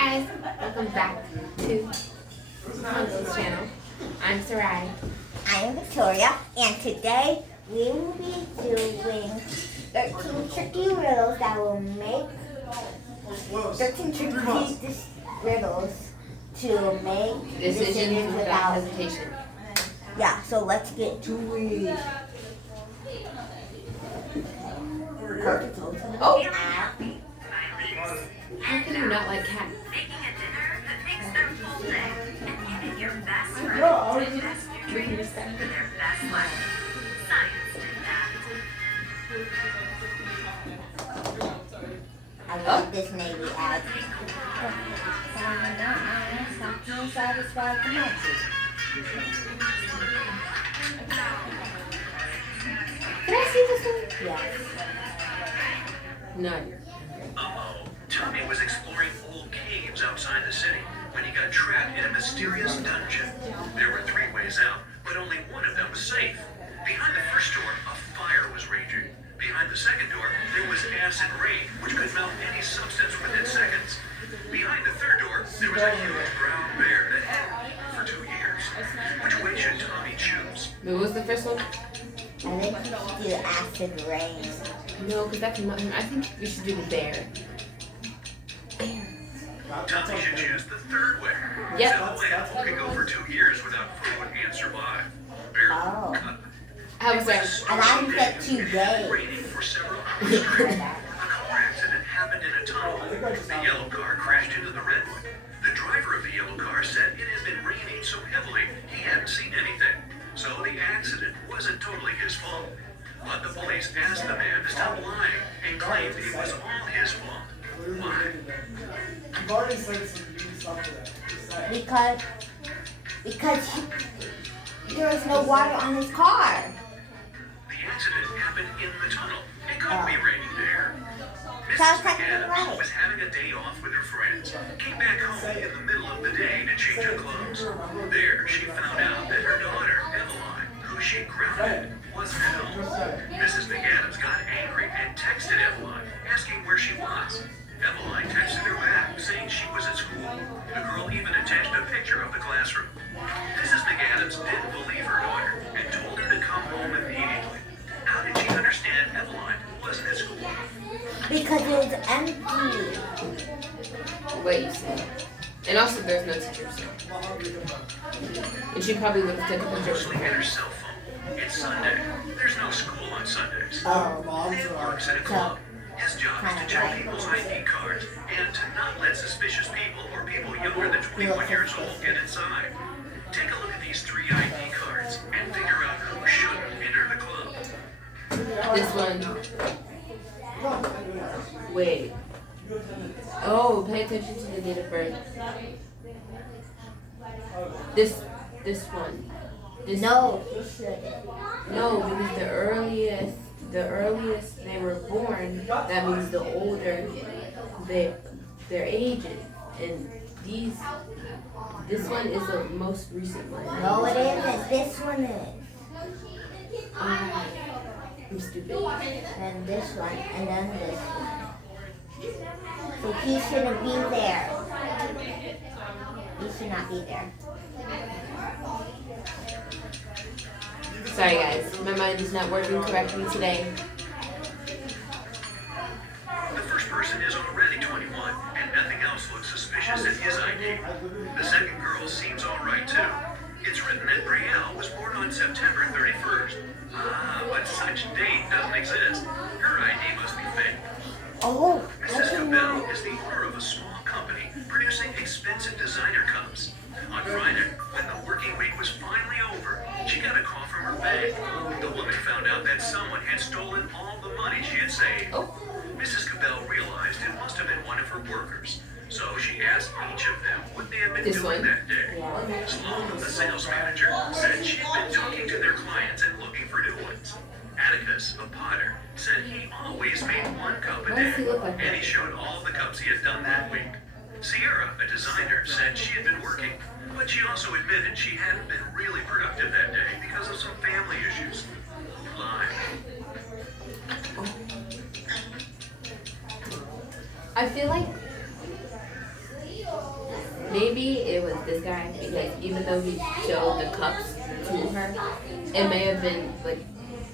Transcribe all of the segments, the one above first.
Hi guys, welcome back to Riddles channel. I'm Sarai. I am Victoria, and today we will be doing 13 tricky riddles that will make 13 tricky riddles to make Decisions without hesitation. Yeah, so let's get to it. Oh! How can you not like cats? Making a dinner that makes their full day and giving your best friend We can respect it. their best life. Science did that. I love this Navy ad. Can I see this one? Yes. No. Uh-oh. Tommy was exploring old caves outside the city when he got trapped in a mysterious dungeon. There were 3 ways out, but only one of them was safe. Behind the first door, a fire was raging. Behind the second door, there was acid rain, which could melt any substance within seconds. Behind the third door, there was a huge brown bear that had been for 2 years. Which way should Tommy choose? What was the first one? I think you should do acid rain. No, because that can melt him. I think we should do the bear. Tommy should choose the third way. Yep. No animal can go for 2 years without food and survive. Bear. Oh. I was like, And I said 2 days. Raining for several hours straight. A car accident happened in a tunnel. The yellow car crashed into the red one. The driver of the yellow car said it had been raining so heavily he hadn't seen anything. So the accident wasn't totally his fault. But the police asked the man to stop lying and claimed it was all his fault. Why? You've already said some new stuff to that. Just say. Because there was no water on his car. The accident happened in the tunnel. It couldn't be raining there. Sounds Mrs. like you're McAdams right. was having a day off with her friends. Came back home in the middle of the day to change her clothes. There, she found out that her daughter, Eveline, who she grounded, wasn't at home. Mrs. McAdams got angry and texted Eveline, asking where she was. Eveline texted her back, saying she was at school. The girl even attached a picture of the classroom. Mrs. McAdams didn't believe her daughter and told her to come home immediately. How did she understand Eveline wasn't at school? Because it was empty. what you said. And also, there's no teacher, so. And she probably would have taken a picture of Mostly her at her parents. cell phone. It's Sunday. There's no school on Sundays. Oh. Dad works at a club. His job is to check people's ID cards and to not let suspicious people or people younger than 21 years old get inside. Take a look at these 3 ID cards and figure out who shouldn't enter the club. This one. Wait. Oh, pay attention to the date of birth. This one. This No, you shouldn't. No, because the earliest they were born, that means the older their age is. And this one is the most recent one. No, it isn't. This one is. I'm stupid. And this one, and then this one. So he shouldn't be there. He should not be there. Sorry guys, my mind is not working correctly today. The first person is already 21, and nothing else looks suspicious in his ID. The second girl seems alright too. It's written that Brielle was born on September 31st. Ah, but such date doesn't exist. Her ID must be fake. Oh, I Mrs. can Cabell is the owner of a small company producing expensive designer cups. On Friday, when the working week was finally over, she got a call from her bank. The woman found out that someone had stolen all the money she had saved. Mrs. Cabell realized it must have been one of her workers. So she asked each of them what they had been This doing one? that day. Sloan, the sales manager, said she'd been talking to their clients and looking for new ones. Atticus, a potter, said he always made 1 cup a Why does day, he look like and that? he showed all the cups he had done that week. Sierra, a designer, said she had been working, but she also admitted she hadn't been really productive that day because of some family issues. Lied. I feel like maybe it was this guy because even though he showed the cups to her, it may have been like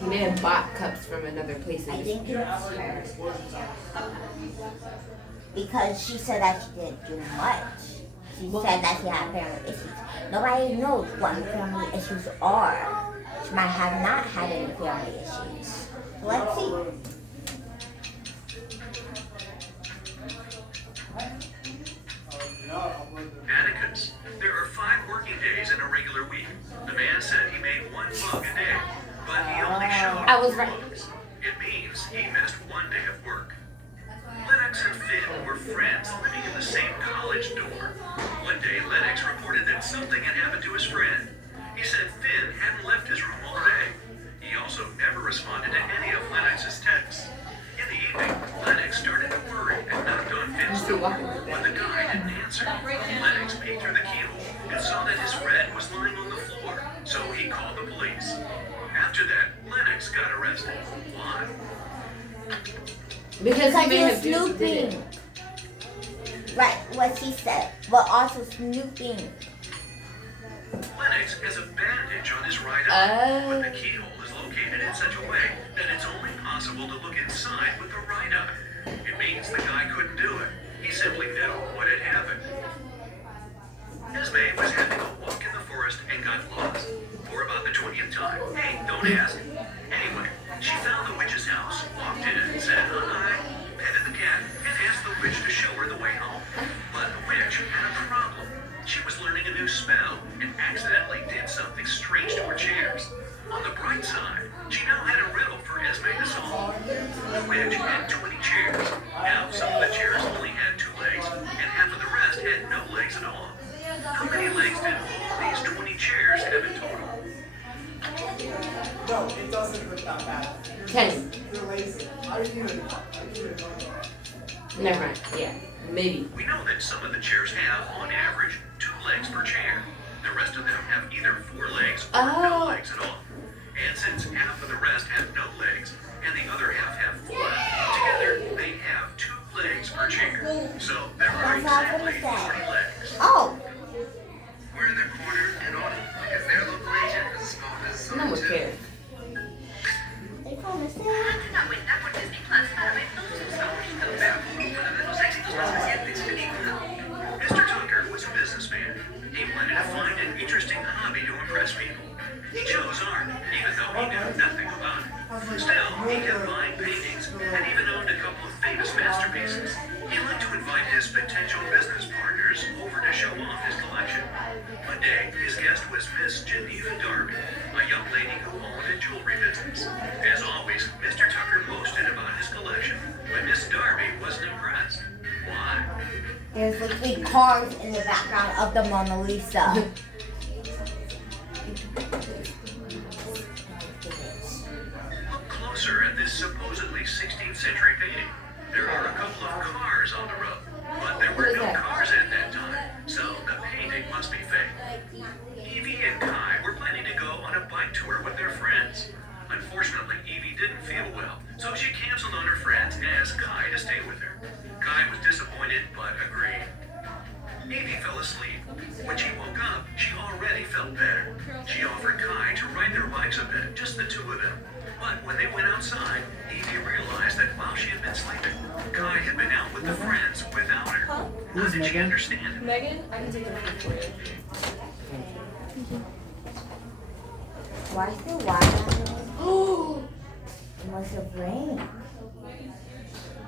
he may have bought cups from another place. I think it's her. Because she said that she didn't do much. She said that she had family issues. Nobody knows what her family issues are. She might have not had any family issues. Let's see. Atticus, there are 5 working days in a regular week. The man said he made 1 bug a day, but he only showed I was 4 right. bugs. It means he missed 1 day of work. Lennox and Finn were friends living in the same college dorm. One day, Lennox reported that something had happened to his friend. He said Finn hadn't left his room all day. He also never responded to any of Lennox's texts. In the evening, Lennox started to worry and knocked on Finn's door. When the guy didn't answer, Lennox peeked through the keyhole and saw that his friend was lying on the floor, so he called the police. After that, Lennox got arrested. Why? Because he Because may he was have just did it. snooping. Right, what she said. But also snooping. Lennox has a bandage on his right eye, Oh. but the keyhole is located in such a way that it's only possible to look inside with the right eye. It means the guy couldn't do it. He simply knew what had happened. Esme was having a walk in the forest and got lost. For about the 20th time. Hey, don't ask. Anyway, she found the witch's house, walked in, said hi, petted the cat, and asked the witch to show her the way home. But the witch had a problem. She was learning a new spell and accidentally did something strange to her chairs. On the bright side, she now had a riddle for Esme to solve. The witch had 20 chairs. Now, some of the chairs only had 2 legs, and half of the rest had no legs at all. How many legs did all these 20 chairs have in total? No, it doesn't look that bad. 10. You're lazy. I didn't even know that. Never mind. Yeah, maybe. We know that some of the chairs have, on average, 2 legs per chair. The rest of them have either 4 legs or no Oh. legs at all. And since half of the rest have no legs, and the other half have 4, together they have 2 legs per chair. So there are That's what I was exactly gonna say. 40 legs. Oh, We're in their corner and on it, because their local agent is small business No owner one too. cares. they promised it. Una cuenta por Disney Plus para ver todos sus favoritos. Vean uno de los éxitos más recientes, película. Mr. Tucker was a businessman. He wanted to find an interesting hobby to impress people. He chose art, even though he knew nothing about it. Still, he kept buying paintings and even owned a couple of famous masterpieces. He liked to invite his potential business partners over to show off his collection. One day, his guest was Miss Geneva Darby, a young lady who owned a jewelry business. As always, Mr. Tucker boasted about his collection, but Miss Darby wasn't impressed. Why? There's literally cars in the background of the Mona Lisa. Look closer at this supposedly 16th century painting. There are a couple of cars on the road, but there were no cars at that time, so the painting must be fake. Evie and Kai were planning to go on a bike tour with their friends. Unfortunately, Evie didn't feel well, so she canceled on her friends and asked Kai to stay with her. Kai was disappointed, but agreed. Evie fell asleep. When she woke up, she already felt better. She offered Kai to ride their bikes a bit, just the 2 of them. But when they went outside, Evie realized that while she had been sleeping, Kai had been out with the friends without her. How did she understand it? Megan, I can take a picture for you. Why is there water? Oh, It must have rained.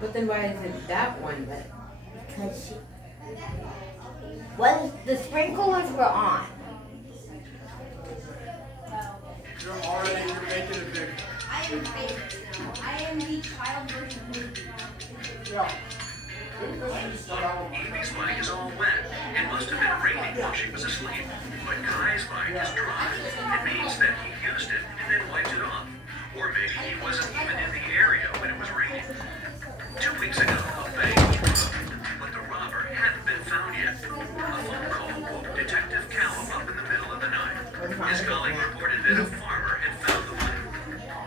but then why isn't that one wet? Because she... Well, the sprinklers were on. You're making it big. I am famous now. I am the child version. Yeah. Maybe this should start out with Evie's bike is all wet. It must have been raining while she was asleep. But Kai's bike is dry. It means that he used it and then wiped it off. Or maybe he wasn't even in the area when it was raining. 2 weeks ago, a bank was robbed, but the robber hadn't been found yet. A phone call woke Detective Callum up in the middle of the night. His colleague reported that a farmer had found the money.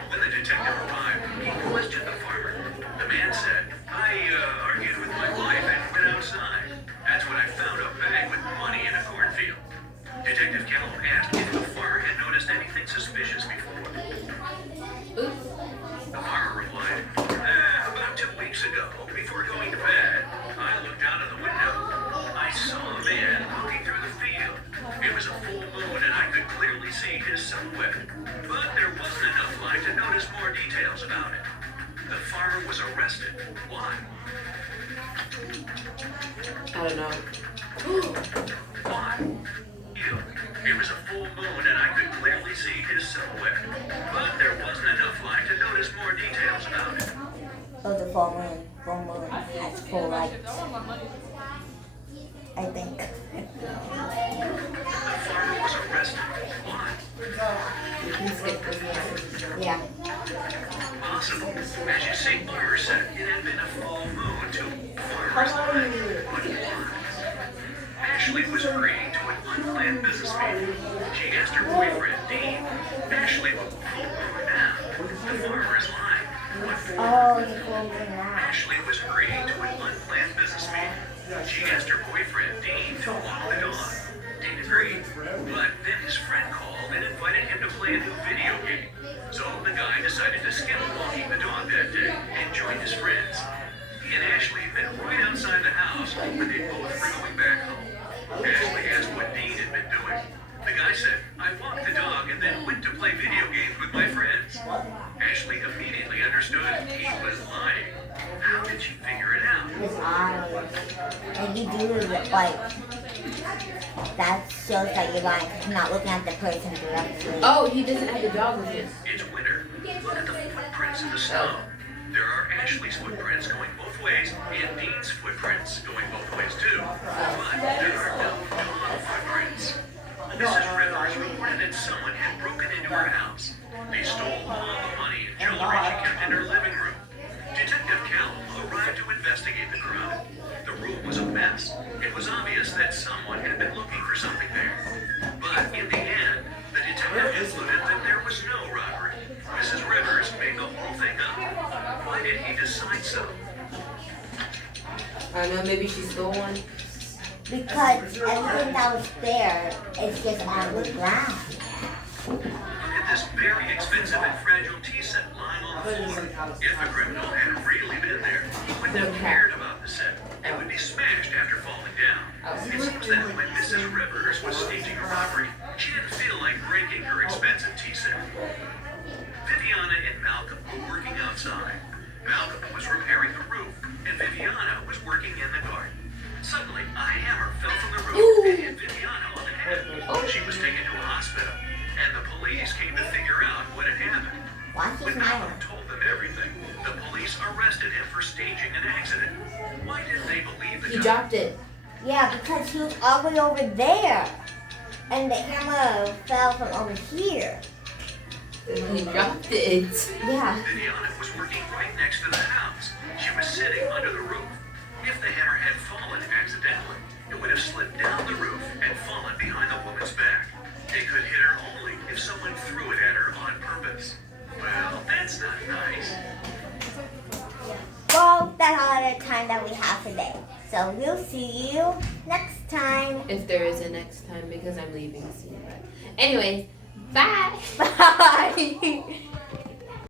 When the detective arrived, he questioned the farmer. The man said, I argued with my wife and went outside. That's when I found a bag with Why? I don't know. Why? You. It was a full moon and I could clearly see his silhouette. But there wasn't enough light to notice more details about it. Oh, the full moon. Full moon has full light. I think. The farmer was arrested. Why? You can skip this one. Yeah. Possible. As you see, Laura said it had been a full moon to farmer's life. But why? Ashley was agreeing to an unplanned business meeting. She asked her boyfriend, Dean. Ashley was full moon now. The farmer's life. What for? Oh, the full moon now. Ashley was agreeing to an unplanned business meeting. She asked her boyfriend, Dean, to walk the dog. Dean agreed, but then his friend called and invited him to play a new video game. So the guy decided to skip walking the dog that day and join his friends. He and Ashley met right outside the house when they both were going back home. Ashley asked what Dean had been doing. The guy said, I walked the dog and then went to play video games with my friends. Ashley immediately understood he was lying. How did she figure it out? His eyes. And you do it like that shows that you're lying because you're not looking at the person directly. Oh, he doesn't have the dog with him. It's winter. Look at the footprints in the snow. There are Ashley's footprints going both ways and Dean's footprints going both ways too. But there are no dog footprints. Mrs. Rivers reported that someone had broken into her house. They stole all the money and jewelry she kept in her living room. Detective Cowell arrived to investigate the crime. The room was a mess. It was obvious that someone had been looking for something there. But in the end, the detective concluded that there was no robbery. Mrs. Rivers made the whole thing up. Why did he decide so? I don't know, maybe she stole one. Because everything that was there is just on the ground. Look at this very expensive and fragile tea set lying on the floor. If the criminal had really been there, he wouldn't have cared about the set. It would be smashed after falling down. It seems that when Mrs. Rivers was staging a robbery, she didn't feel like breaking her expensive tea set. Viviana and Malcolm were working outside. Malcolm was repairing the roof, and Viviana was working in the garden. Suddenly, a hammer fell from the roof and hit Viviana on the head. She was taken to a hospital, and the police came to figure out what had happened. Why is he When Malcolm smiling? told them everything, the police arrested him for staging an accident. Why didn't they believe the He guy? dropped it. Yeah, because he was all the way over there. And the hammer fell from over here. He dropped it. Yeah. Viviana was working right next to the house. She was sitting under the roof. If the hammer had fallen accidentally, it would have slid down the roof and fallen behind the woman's back. It could hit her only if someone threw it at her on purpose. Well, that's not nice. Well, that's all the time that we have today. So we'll see you next time. If there is a next time, because I'm leaving soon. Anyways, bye. Bye.